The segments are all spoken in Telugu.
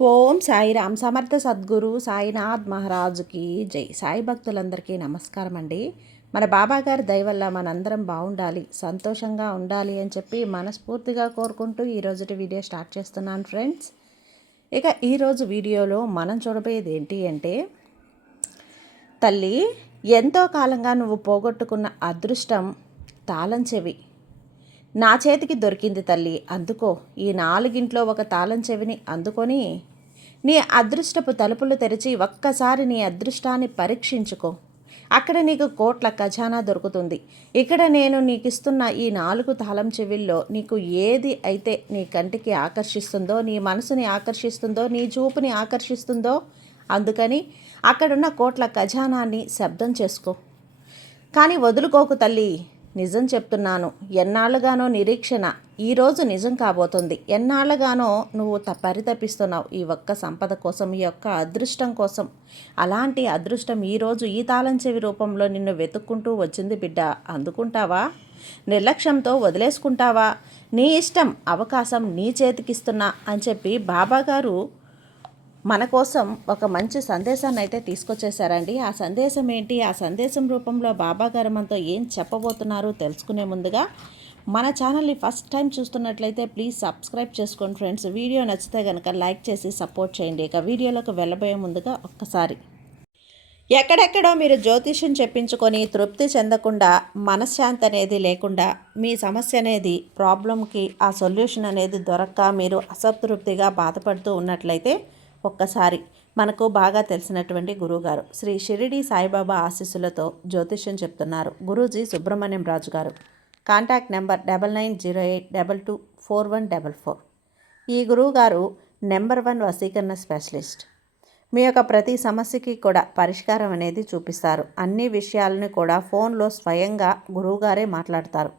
ఓం సాయిరామ్ సమర్థ సద్గురు సాయినాథ్ మహారాజుకి జై. సాయి భక్తులందరికీ నమస్కారం అండి. మన బాబాగారి దయ వల్ల మనందరం బాగుండాలి, సంతోషంగా ఉండాలి అని చెప్పి మనస్ఫూర్తిగా కోరుకుంటూ ఈరోజుటి వీడియో స్టార్ట్ చేస్తున్నాను ఫ్రెండ్స్. ఇక ఈరోజు వీడియోలో మనం చూడబోయేది ఏంటి అంటే, తల్లి ఎంతో కాలంగా నువ్వు పోగొట్టుకున్న అదృష్టం తాళం చెవి నా చేతికి దొరికింది తల్లి, అందుకో. ఈ 4 ఒక తాళం చెవిని అందుకొని నీ అదృష్టపు తలుపులు తెరిచి ఒక్కసారి నీ అదృష్టాన్ని పరీక్షించుకో. అక్కడ నీకు కోట్ల ఖజానా దొరుకుతుంది. ఇక్కడ నేను నీకు ఇస్తున్న ఈ 4 తాళం చెవిల్లో నీకు ఏది అయితే నీ కంటికి ఆకర్షిస్తుందో, నీ మనసుని ఆకర్షిస్తుందో, నీ చూపుని ఆకర్షిస్తుందో, అందుకని అక్కడున్న కోట్ల ఖజానాన్ని శబ్దం చేసుకో. కానీ వదులుకోకు తల్లి, నిజం చెప్తున్నాను. ఎన్నాళ్ళుగానో నిరీక్షణ ఈరోజు నిజం కాబోతుంది. ఎన్నాళ్ళుగానో నువ్వు పరితపిస్తున్నావు ఈ ఒక్క సంపద కోసం, ఈ యొక్క అదృష్టం కోసం. అలాంటి అదృష్టం ఈరోజు ఈ తాళం చెవి రూపంలో నిన్ను వెతుక్కుంటూ వచ్చింది బిడ్డ. అందుకుంటావా? నిర్లక్ష్యంతో వదిలేసుకుంటావా? నీ ఇష్టం, అవకాశం నీ చేతికిస్తున్నా అని చెప్పి బాబాగారు మన కోసం ఒక మంచి సందేశాన్ని అయితే తీసుకొచ్చేసారండి. ఆ సందేశం ఏంటి, ఆ సందేశం రూపంలో బాబాగారు మనతో ఏం చెప్పబోతున్నారు తెలుసుకునే ముందుగా మన ఛానల్ని ఫస్ట్ టైం చూస్తున్నట్లయితే ప్లీజ్ సబ్స్క్రైబ్ చేసుకోండి ఫ్రెండ్స్. వీడియో నచ్చితే కనుక లైక్ చేసి సపోర్ట్ చేయండి. ఇక వీడియోలోకి వెళ్ళబోయే ముందుగా ఒక్కసారి, ఎక్కడెక్కడో మీరు జ్యోతిష్యం చెప్పించుకొని తృప్తి చెందకుండా, మనశ్శాంతి అనేది లేకుండా, మీ సమస్య అనేది ప్రాబ్లంకి ఆ సొల్యూషన్ అనేది దొరక్క మీరు అసంతృప్తిగా బాధపడుతూ ఉన్నట్లయితే ఒక్కసారి మనకు బాగా తెలిసినటువంటి గురువుగారు శ్రీ షిరిడి సాయిబాబా ఆశీస్సులతో జ్యోతిష్యం చెప్తున్నారు గురూజీ సుబ్రహ్మణ్యం రాజు గారు. Contact number 9908224144. ఈ గురువుగారు నెంబర్ 1 వశీకరణ స్పెషలిస్ట్. మీ యొక్క ప్రతి సమస్యకి కూడా పరిష్కారం అనేది చూపిస్తారు. అన్ని విషయాలను కూడా ఫోన్లో స్వయంగా గురువుగారే మాట్లాడతారు.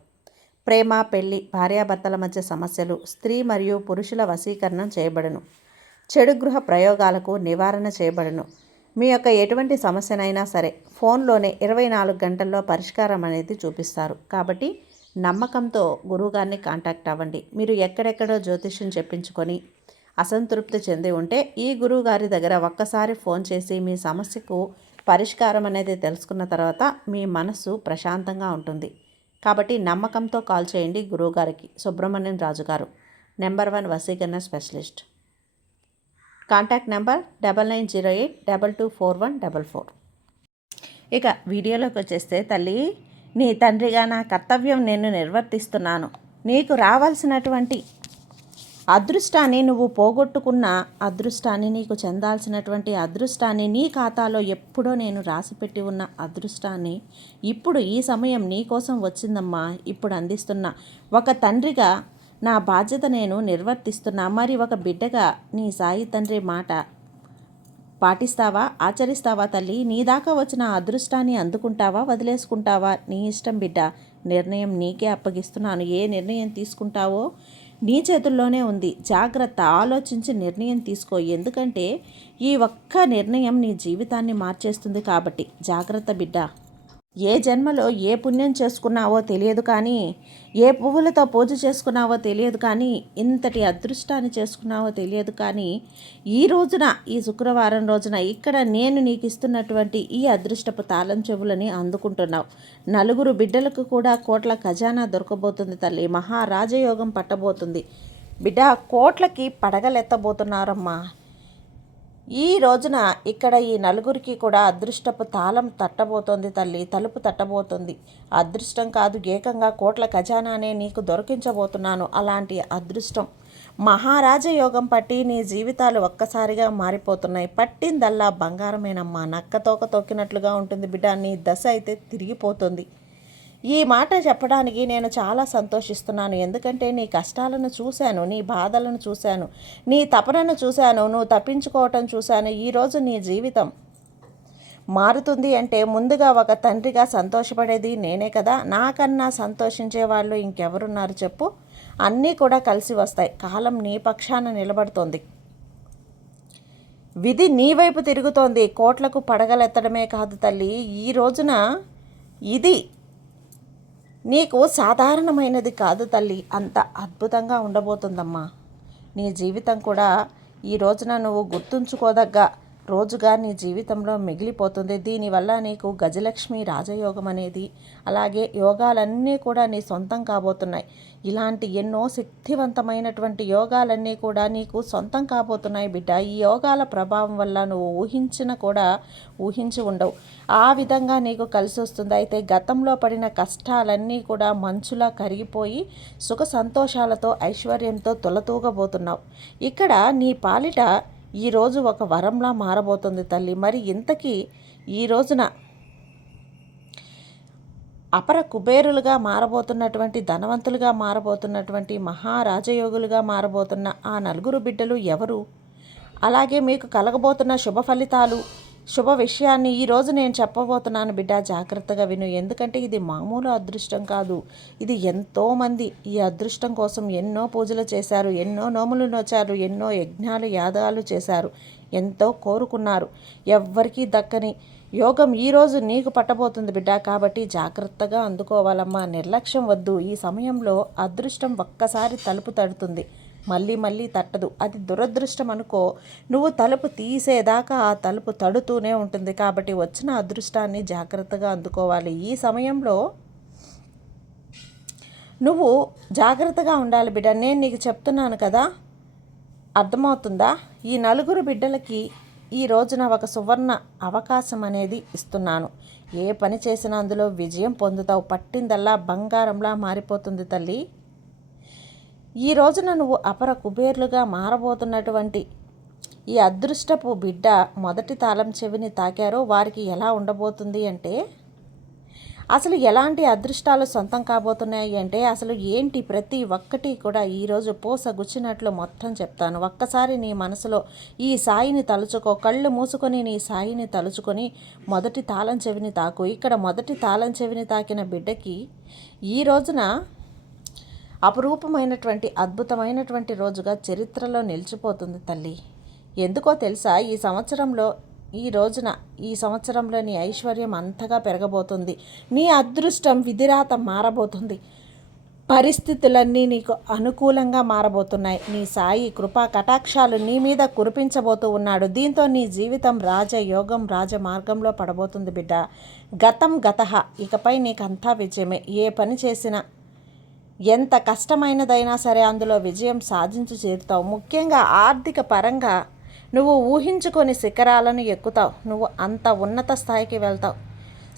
ప్రేమ, పెళ్లి, భార్యాభర్తల మధ్య సమస్యలు, స్త్రీ మరియు పురుషుల వశీకరణం చేయబడును. చెడు గృహ ప్రయోగాలకు నివారణ చేయబడును. మీ యొక్క ఎటువంటి సమస్యనైనా సరే ఫోన్లోనే 24 గంటల్లో పరిష్కారం అనేది చూపిస్తారు. కాబట్టి నమ్మకంతో గురువుగారిని కాంటాక్ట్ అవ్వండి. మీరు ఎక్కడెక్కడో జ్యోతిష్యం చెప్పించుకొని అసంతృప్తి చెంది ఉంటే ఈ గురువుగారి దగ్గర ఒక్కసారి ఫోన్ చేసి మీ సమస్యకు పరిష్కారం అనేది తెలుసుకున్న తర్వాత మీ మనసు ప్రశాంతంగా ఉంటుంది. కాబట్టి నమ్మకంతో కాల్ చేయండి గురువుగారికి. సుబ్రహ్మణ్యం రాజు గారు, నెంబర్ 1 వశీకరణ స్పెషలిస్ట్. Contact number 9908224144. ఇక వీడియోలోకి వచ్చేస్తే, తల్లి నీ తండ్రిగా నా కర్తవ్యం నేను నిర్వర్తిస్తున్నాను. నీకు రావాల్సినటువంటి అదృష్టాన్ని, నువ్వు పోగొట్టుకున్న అదృష్టాన్ని, నీకు చెందాల్సినటువంటి అదృష్టాన్ని, నీ ఖాతాలో ఎప్పుడో నేను రాసిపెట్టి ఉన్న అదృష్టాన్ని ఇప్పుడు ఈ సమయం నీ కోసం వచ్చిందమ్మా. ఇప్పుడు అందిస్తున్నా. ఒక తండ్రిగా నా బాధ్యత నేను నిర్వర్తిస్తున్నా. మరి ఒక బిడ్డగా నీ సాయి తండ్రి మాట పాటిస్తావా, ఆచరిస్తావా తల్లి? నీ దాకా వచ్చిన అదృష్టాన్ని అందుకుంటావా, వదిలేసుకుంటావా? నీ ఇష్టం బిడ్డ. నిర్ణయం నీకే అప్పగిస్తున్నాను. ఏ నిర్ణయం తీసుకుంటావో నీ చేతుల్లోనే ఉంది. జాగ్రత్త, ఆలోచించి నిర్ణయం తీసుకో. ఎందుకంటే ఈ ఒక్క నిర్ణయం నీ జీవితాన్ని మార్చేస్తుంది. కాబట్టి జాగ్రత్త బిడ్డ. ఏ జన్మలో ఏ పుణ్యం చేసుకున్నావో తెలియదు, కానీ ఏ పువ్వులతో పూజ చేసుకున్నావో తెలియదు, కానీ ఇంతటి అదృష్టాన్ని చేసుకున్నావో తెలియదు, కానీ ఈ రోజున, ఈ శుక్రవారం రోజున ఇక్కడ నేను నీకు ఇస్తున్నటువంటి ఈ అదృష్టపు తాళం చెవులని అందుకుంటున్నావు. 4 బిడ్డలకు కూడా కోట్ల ఖజానా దొరకబోతుంది తల్లి. మహారాజయోగం పట్టబోతుంది బిడ్డ. కోట్లకి పడగలెత్తబోతున్నారమ్మా. ఈ రోజున ఇక్కడ ఈ 4 కూడా అదృష్టపు తాళం తట్టబోతోంది తల్లి, తలుపు తట్టబోతుంది. అదృష్టం కాదు, ఏకంగా కోట్ల ఖజానానే నీకు దొరికించబోతున్నాను. అలాంటి అదృష్టం మహారాజయోగం పట్టి నీ జీవితాలు ఒక్కసారిగా మారిపోతున్నాయి. పట్టిందల్లా బంగారమేనమ్మా. నక్కతోక తొక్కినట్లుగా ఉంటుంది బిడ్డ. నీ దశ అయితే తిరిగిపోతుంది. ఈ మాట చెప్పడానికి నేను చాలా సంతోషిస్తున్నాను. ఎందుకంటే నీ కష్టాలను చూశాను, నీ బాధలను చూశాను, నీ తపనను చూశాను, నువ్వు తప్పించుకోవటం చూశాను. ఈరోజు నీ జీవితం మారుతుంది అంటే ముందుగా ఒక తండ్రిగా సంతోషపడేది నేనే కదా. నాకన్నా సంతోషించే వాళ్ళు ఇంకెవరున్నారు చెప్పు? అన్నీ కూడా కలిసి వస్తాయి. కాలం నీ పక్షాన నిలబడుతోంది. విధి నీ వైపు తిరుగుతోంది. కోట్లకు పడగలెత్తడమే కాదు తల్లి, ఈ రోజున ఇది నీకు సాధారణమైనది కాదు తల్లి. అంత అద్భుతంగా ఉండబోతుందమ్మా. నీ జీవితం కూడా ఈ రోజున నువ్వు గుర్తుంచుకోదగ్గ రోజుగా నీ జీవితంలో మిగిలిపోతుంది. దీనివల్ల నీకు గజలక్ష్మి రాజయోగం అనేది, అలాగే యోగాలన్నీ కూడా నీ సొంతం కాబోతున్నాయి. ఇలాంటి ఎన్నో శక్తివంతమైనటువంటి యోగాలన్నీ కూడా నీకు సొంతం కాబోతున్నాయి బిడ్డ. ఈ యోగాల ప్రభావం వల్ల నువ్వు ఊహించి ఉండవు. ఆ విధంగా నీకు కలిసి వస్తుంది. అయితే గతంలో పడిన కష్టాలన్నీ కూడా మంచులా కరిగిపోయి సుఖ సంతోషాలతో ఐశ్వర్యంతో తొలతూగబోతున్నావు. ఇక్కడ నీ పాలిట ఈరోజు ఒక వరంలా మారబోతుంది తల్లి. మరి ఇంతకీ ఈ రోజున అపర కుబేరులుగా మారబోతున్నటువంటి, ధనవంతులుగా మారబోతున్నటువంటి, మహారాజయోగులుగా మారబోతున్న ఆ నలుగురు బిడ్డలు ఎవరు? అలాగే మీకు కలగబోతున్న శుభ ఫలితాలు, శుభ విషయాన్ని ఈరోజు నేను చెప్పబోతున్నాను బిడ్డ. జాగ్రత్తగా విను. ఎందుకంటే ఇది మామూలు అదృష్టం కాదు. ఇది ఎంతోమంది ఈ అదృష్టం కోసం ఎన్నో పూజలు చేశారు, ఎన్నో నోములు నోచారు, ఎన్నో యజ్ఞాలు యాగాలు చేశారు, ఎంతో కోరుకున్నారు. ఎవ్వరికీ దక్కని యోగం ఈరోజు నీకు పట్టబోతుంది బిడ్డ. కాబట్టి జాగ్రత్తగా అందుకోవాలమ్మా. నిర్లక్ష్యం వద్దు. ఈ సమయంలో అదృష్టం ఒక్కసారి తలుపు తడుతుంది, మళ్ళీ మళ్ళీ తట్టదు. అది దురదృష్టం అనుకో. నువ్వు తలుపు తీసేదాకా ఆ తలుపు తడుతూనే ఉంటుంది. కాబట్టి వచ్చిన అదృష్టాన్ని జాగ్రత్తగా అందుకోవాలి. ఈ సమయంలో నువ్వు జాగ్రత్తగా ఉండాలి బిడ్డ. నేను నీకు చెప్తున్నాను కదా, అర్థమవుతుందా? ఈ నలుగురు బిడ్డలకి ఈ రోజున ఒక సువర్ణ అవకాశం అనేది ఇస్తున్నాను. ఏ పని చేసినా అందులో విజయం పొందుతావు. పట్టిందల్లా బంగారంలా మారిపోతుంది తల్లి. ఈ రోజున నువ్వు అపర కుబేర్లుగా మారబోతున్నటువంటి ఈ అదృష్టపు బిడ్డ మొదటి తాళం చెవిని తాకారో వారికి ఎలా ఉండబోతుంది అంటే, అసలు ఎలాంటి అదృష్టాలు సొంతం కాబోతున్నాయి అంటే, అసలు ఏంటి ప్రతి ఒక్కటి కూడా ఈరోజు పూసగుచ్చినట్లు మొత్తం చెప్తాను. ఒక్కసారి నీ మనసులో ఈ సాయిని తలుచుకో. కళ్ళు మూసుకొని నీ సాయిని తలుచుకొని మొదటి తాళం చెవిని తాకు. ఇక్కడ మొదటి తాళం చెవిని తాకిన బిడ్డకి ఈ రోజున అపురూపమైనటువంటి అద్భుతమైనటువంటి రోజుగా చరిత్రలో నిలిచిపోతుంది తల్లి. ఎందుకో తెలుసా? ఈ సంవత్సరంలో నీ ఐశ్వర్యం అంతగా పెరగబోతుంది. నీ అదృష్టం విధిరాత మారబోతుంది. పరిస్థితులన్నీ నీకు అనుకూలంగా మారబోతున్నాయి. నీ సాయి కృపా కటాక్షాలు నీ మీద కురిపించబోతూ ఉన్నాడు. దీంతో నీ జీవితం రాజయోగం రాజమార్గంలో పడబోతుంది బిడ్డ. గతం గతః, ఇకపై నీకంతా విజయమే. ఏ పని చేసినా ఎంత కష్టమైనదైనా సరే అందులో విజయం సాధించి చేరుతావు. ముఖ్యంగా ఆర్థిక పరంగా నువ్వు ఊహించుకొని శిఖరాలను ఎక్కుతావు. నువ్వు అంత ఉన్నత స్థాయికి వెళ్తావు.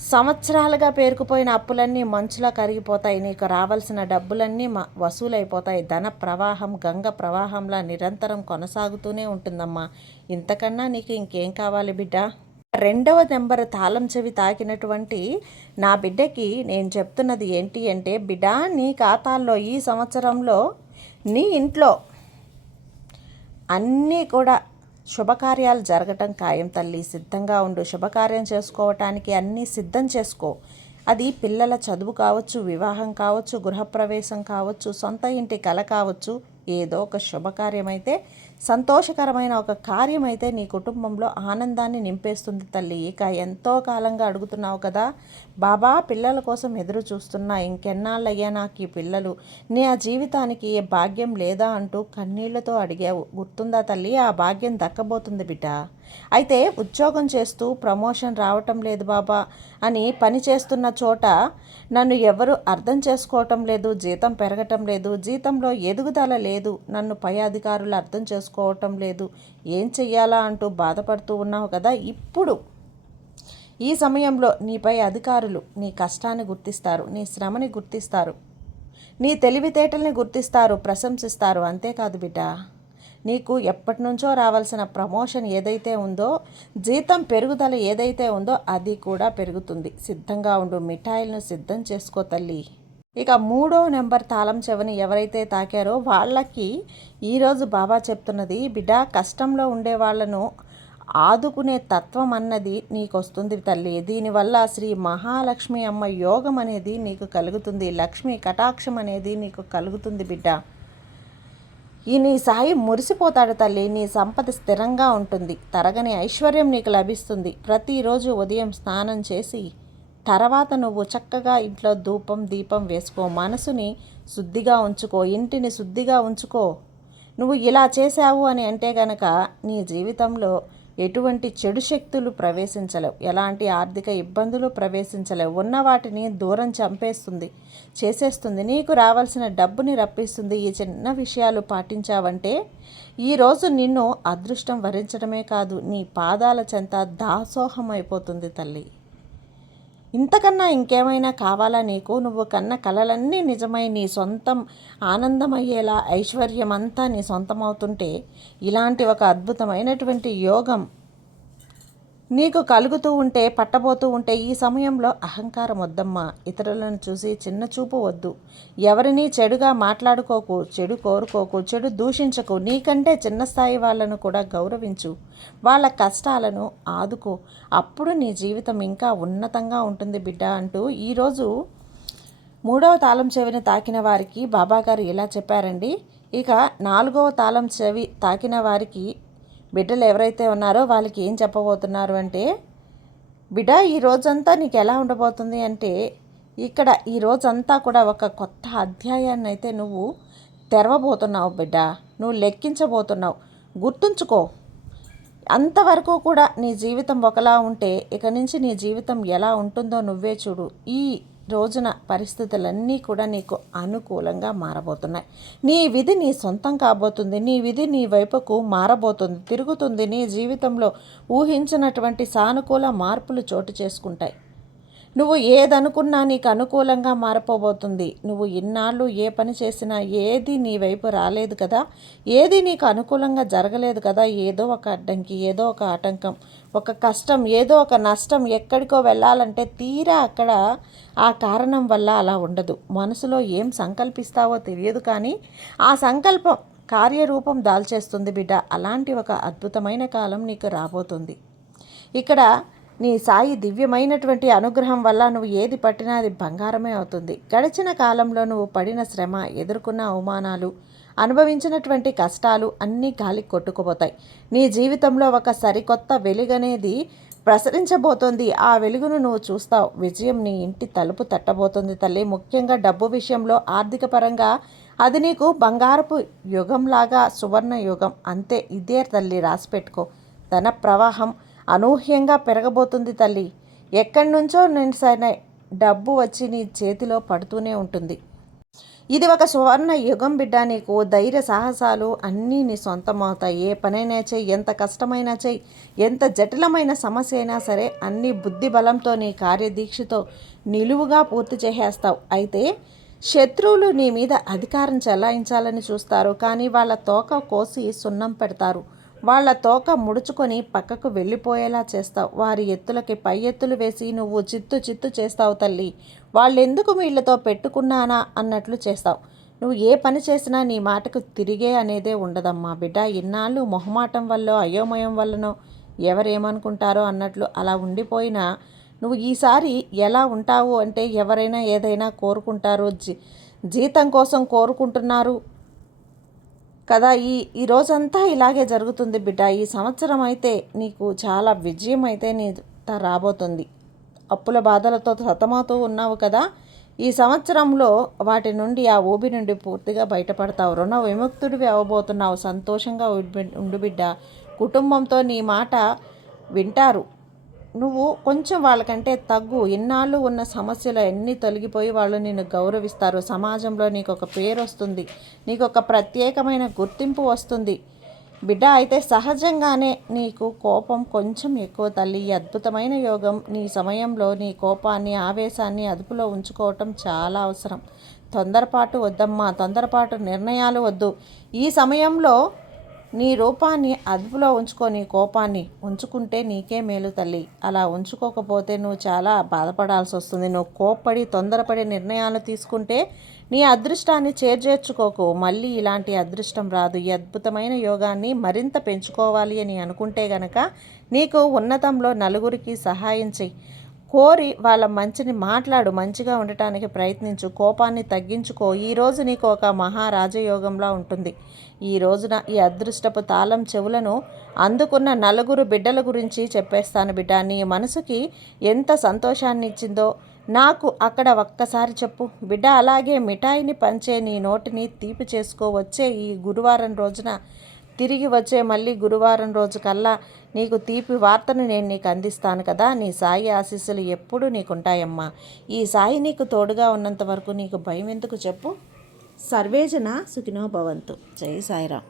సంవత్సరాలుగా పేరుకుపోయిన అప్పులన్నీ మంచులా కరిగిపోతాయి. నీకు రావాల్సిన డబ్బులన్నీ వసూలైపోతాయి. ధన ప్రవాహం గంగ ప్రవాహంలా నిరంతరం కొనసాగుతూనే ఉంటుందమ్మా. ఇంతకన్నా నీకు ఇంకేం కావాలి బిడ్డ? రెండవ నెంబర్ తాళం చెవి తాకినటువంటి నా బిడ్డకి నేను చెప్తున్నది ఏంటి అంటే, బిడ్డ నీ ఖాతాల్లో ఈ సంవత్సరంలో నీ ఇంట్లో అన్నీ కూడా శుభకార్యాలు జరగటం ఖాయం తల్లి. సిద్ధంగా ఉండు. శుభకార్యం చేసుకోవటానికి అన్నీ సిద్ధం చేసుకో. అది పిల్లల చదువు కావచ్చు, వివాహం కావచ్చు, గృహప్రవేశం కావచ్చు, సొంత ఇంటి కల కావచ్చు. ఏదో ఒక శుభకార్యమైతే, సంతోషకరమైన ఒక కార్యమైతే నీ కుటుంబంలో ఆనందాన్ని నింపేస్తుంది తల్లి. ఇక ఎంతో కాలంగా అడుగుతున్నావు కదా, బాబా పిల్లల కోసం ఎదురు చూస్తున్నా, ఇంకెన్నాళ్ళయ్యా నాకు ఈ పిల్లలు, నీ ఆ జీవితానికి ఏ భాగ్యం లేదా అంటూ కన్నీళ్లతో అడిగావు. గుర్తుందా తల్లి? ఆ భాగ్యం దక్కబోతుంది బిడ్డ. అయితే ఉద్యోగం చేస్తూ ప్రమోషన్ రావటం లేదు బాబా అని పని చేస్తున్న చోట నన్ను ఎవరు అర్థం చేసుకోవటం లేదు, జీతం పెరగటం లేదు, జీతంలో ఎదుగుదల లేదు, నన్ను పై అధికారులు అర్థం చేసుకోవటం లేదు, ఏం చెయ్యాలా అంటూ బాధపడుతూ ఉన్నావు కదా. ఇప్పుడు ఈ సమయంలో నీపై అధికారులు నీ కష్టాన్ని గుర్తిస్తారు, నీ శ్రమని గుర్తిస్తారు, నీ తెలివితేటల్ని గుర్తిస్తారు, ప్రశంసిస్తారు. అంతేకాదు బిడ్డ, నీకు ఎప్పటి నుంచో రావాల్సిన ప్రమోషన్ ఏదైతే ఉందో, జీతం పెరుగుదల ఏదైతే ఉందో అది కూడా పెరుగుతుంది. సిద్ధంగా ఉండు. మిఠాయిలను సిద్ధం చేసుకో తల్లి. ఇక 3వ నెంబర్ తాళం చెవిని ఎవరైతే తాకారో వాళ్ళకి ఈరోజు బాబా చెప్తున్నది, బిడ్డ కష్టంలో ఉండే వాళ్ళను ఆదుకునే తత్వం అన్నది నీకు వస్తుంది తల్లి. దీనివల్ల శ్రీ మహాలక్ష్మి అమ్మ యోగం అనేది నీకు కలుగుతుంది. లక్ష్మి కటాక్షం అనేది నీకు కలుగుతుంది బిడ్డ. ఈ నీ సాయి మురిసిపోతాడు తల్లి. నీ సంపద స్థిరంగా ఉంటుంది. తరగని ఐశ్వర్యం నీకు లభిస్తుంది. ప్రతిరోజు ఉదయం స్నానం చేసి తర్వాత నువ్వు చక్కగా ఇంట్లో ధూపం దీపం వేసుకో. మనసుని శుద్ధిగా ఉంచుకో, ఇంటిని శుద్ధిగా ఉంచుకో. నువ్వు ఇలా చేశావు అని అంటే గనక నీ జీవితంలో ఎటువంటి చెడు శక్తులు ప్రవేశించలేవు, ఎలాంటి ఆర్థిక ఇబ్బందులు ప్రవేశించలేవు. ఉన్న వాటిని దూరం చేసేస్తుంది. నీకు రావాల్సిన డబ్బుని రప్పిస్తుంది. ఈ చిన్న విషయాలు పాటించావంటే ఈరోజు నిన్ను అదృష్టం వరించడమే కాదు, నీ పాదాల చెంత దాసోహం అయిపోతుంది తల్లి. ఇంతకన్నా ఇంకేమైనా కావాలా నీకు? నువ్వు కన్న కలలన్నీ నిజమై నీ సొంతం ఆనందమయ్యేలా ఐశ్వర్యం అంతా నీ సొంతం అవుతుంటే ఇలాంటి ఒక అద్భుతమైనటువంటి యోగం నీకు కలుగుతూ ఉంటే, పట్టబోతూ ఉంటే ఈ సమయంలో అహంకారం వద్దమ్మా. ఇతరులను చూసి చిన్న చూపు వద్దు. ఎవరిని చెడుగా మాట్లాడుకోకు, చెడు కోరుకోకు, చెడు దూషించకు. నీకంటే చిన్న స్థాయి వాళ్ళను కూడా గౌరవించు, వాళ్ళ కష్టాలను ఆదుకో. అప్పుడు నీ జీవితం ఇంకా ఉన్నతంగా ఉంటుంది బిడ్డ అంటూ ఈరోజు 3వ తాళం చెవిని తాకిన వారికి బాబాగారు ఇలా చెప్పారండి. ఇక 4వ తాళం చెవి తాకిన వారికి బిడ్డలు ఎవరైతే ఉన్నారో వాళ్ళకి ఏం చెప్పబోతున్నారు అంటే, బిడ్డ ఈ రోజంతా నీకు ఎలా ఉండబోతుంది అంటే, ఇక్కడ ఈ రోజంతా కూడా ఒక కొత్త అధ్యాయాన్ని అయితే నువ్వు తెరవబోతున్నావు బిడ్డ. నువ్వు లెక్కించబోతున్నావు. గుర్తుంచుకో, అంతవరకు కూడా నీ జీవితం ఒకలా ఉంటే ఇక నుంచి నీ జీవితం ఎలా ఉంటుందో నువ్వే చూడు. ఈ రోజున పరిస్థితులన్నీ కూడా నీకు అనుకూలంగా మారబోతున్నాయి. నీ విధి నీ సొంతం కాబోతుంది. నీ విధి నీ వైపుకు మారబోతుంది, తిరుగుతుంది. నీ జీవితంలో ఊహించినటువంటి సానుకూల మార్పులు చోటు చేసుకుంటాయి. నువ్వు ఏదనుకున్నా నీకు అనుకూలంగా మారిపోబోతుంది. నువ్వు ఇన్నాళ్ళు ఏ పని చేసినా ఏది నీ వైపు రాలేదు కదా, ఏది నీకు అనుకూలంగా జరగలేదు కదా. ఏదో ఒక అడ్డంకి, ఏదో ఒక ఆటంకం, ఒక కష్టం, ఏదో ఒక నష్టం. ఎక్కడికో వెళ్ళాలంటే తీరా అక్కడ ఆ కారణం వల్ల అలా ఉండదు. మనసులో ఏం సంకల్పిస్తావో తెలియదు, కానీ ఆ సంకల్పం కార్యరూపం దాల్చేస్తుంది బిడ్డ. అలాంటి ఒక అద్భుతమైన కాలం నీకు రాబోతుంది. ఇక్కడ నీ సాయి దివ్యమైనటువంటి అనుగ్రహం వల్ల నువ్వు ఏది పట్టినా అది బంగారమే అవుతుంది. గడిచిన కాలంలో నువ్వు పడిన శ్రమ, ఎదుర్కొన్న అవమానాలు, అనుభవించినటువంటి కష్టాలు అన్నీ గాలికి కొట్టుకుపోతాయి. నీ జీవితంలో ఒక సరికొత్త వెలుగనేది ప్రసరించబోతోంది. ఆ వెలుగును నువ్వు చూస్తావు. విజయం నీ ఇంటి తలుపు తట్టబోతుంది తల్లి. ముఖ్యంగా డబ్బు విషయంలో, ఆర్థిక పరంగా అది నీకు బంగారపు యుగంలాగా, సువర్ణ యుగం అంతే. ఇదే తల్లి, రాసిపెట్టుకో. ధన ప్రవాహం అనూహ్యంగా పెరగబోతుంది తల్లి. ఎక్కడి నుంచో సరే డబ్బు వచ్చి నీ చేతిలో పడుతూనే ఉంటుంది. ఇది ఒక సువర్ణ యుగం బిడ్డ. నీకు ధైర్య సాహసాలు అన్నీ నీ సొంతం అవుతాయి. ఏ పనైనా చెయ్యి, ఎంత కష్టమైనా చెయ్యి, ఎంత జటిలమైన సమస్య అయినా సరే అన్ని బుద్ధి బలంతో, నీ కార్యదీక్షతో నిలువుగా పూర్తి చేసేస్తావు. అయితే శత్రువులు నీ మీద అధికారం చెలాయించాలని చూస్తారు, కానీ వాళ్ళ తోక కోసి సున్నం పెడతారు. వాళ్ళ తోక ముడుచుకొని పక్కకు వెళ్ళిపోయేలా చేస్తావు. వారి ఎత్తులకి పై ఎత్తులు వేసి నువ్వు చిత్తు చేస్తావు తల్లి. వాళ్ళెందుకు వీళ్ళతో పెట్టుకున్నానా అన్నట్లు చేస్తావు. నువ్వు ఏ పని చేసినా నీ మాటకు తిరిగే అనేదే ఉండదమ్మా బిడ్డ. ఇన్నాళ్ళు మొహమాటం వల్ల, అయోమయం వల్లనో, ఎవరేమనుకుంటారో అన్నట్లు అలా ఉండిపోయినా నువ్వు ఈసారి ఎలా ఉంటావు అంటే, ఎవరైనా ఏదైనా కోరుకుంటారు, జీతం కోసం కోరుకుంటున్నారు కదా. ఈ రోజంతా ఇలాగే జరుగుతుంది బిడ్డ. ఈ సంవత్సరం అయితే నీకు చాలా విజయం అయితే నీ రాబోతుంది. అప్పుల బాధలతో సతమవుతూ ఉన్నావు కదా, ఈ సంవత్సరంలో వాటి నుండి, ఆ ఊబి నుండి పూర్తిగా బయటపడతావు. రుణ విముక్తుడివి అవ్వబోతున్నావు. సంతోషంగా ఉండు బిడ్డ. కుటుంబంతో నీ మాట వింటారు. నువ్వు కొంచెం వాళ్ళకంటే తగ్గు. ఇన్నాళ్ళు ఉన్న సమస్యలు అన్నీ తొలగిపోయి వాళ్ళు నిన్ను గౌరవిస్తారు. సమాజంలో నీకు ఒక పేరు వస్తుంది, నీకు ఒక ప్రత్యేకమైన గుర్తింపు వస్తుంది బిడ్డ. అయితే సహజంగానే నీకు కోపం కొంచెం ఎక్కువ తల్లి. ఈ అద్భుతమైన యోగం నీ సమయంలో నీ కోపాన్ని, ఆవేశాన్ని అదుపులో ఉంచుకోవటం చాలా అవసరం. తొందరపాటు వద్దమ్మా, తొందరపాటు నిర్ణయాలు వద్దు. ఈ సమయంలో నీ రూపాన్ని అదుపులో ఉంచుకొని కోపాన్ని ఉంచుకుంటే నీకే మేలు తల్లి. అలా ఉంచుకోకపోతే నువ్వు చాలా బాధపడాల్సి వస్తుంది. నువ్వు కోప్పడి తొందరపడి నిర్ణయాలు తీసుకుంటే నీ అదృష్టాన్ని చేర్చేర్చుకోకు. మళ్ళీ ఇలాంటి అదృష్టం రాదు. ఈ అద్భుతమైన యోగాన్ని మరింత పెంచుకోవాలి అని అనుకుంటే గనక నీకు ఉన్నతంలో నలుగురికి సహాయం చెయ్యి. కోరి వాళ్ళ మంచిని మాట్లాడు, మంచిగా ఉండటానికి ప్రయత్నించు, కోపాన్ని తగ్గించుకో. ఈరోజు నీకు ఒక మహారాజయోగంలా ఉంటుంది. ఈ రోజున ఈ అదృష్టపు తాళం చెవులను అందుకున్న నలుగురు బిడ్డల గురించి చెప్పేస్తాను బిడ్డ. నీ మనసుకి ఎంత సంతోషాన్ని ఇచ్చిందో, నాకు అక్కడ ఒక్కసారి చెప్పు బిడ్డ. అలాగే మిఠాయిని పంచే నీ నోటిని తీపి చేసుకోవచ్చే ఈ గురువారం రోజున తిరిగి వచ్చే మళ్ళీ గురువారం రోజు కల్లా నీకు తీపి వార్తను నేను నీకు అందిస్తాను కదా. నీ సాయి ఆశీస్సులు ఎప్పుడూ నీకుంటాయమ్మా. ఈ సాయి నీకు తోడుగా ఉన్నంత వరకు నీకు భయం ఎందుకు చెప్పు. సర్వేజన సుఖినో భవంతు. జై సాయిరాం.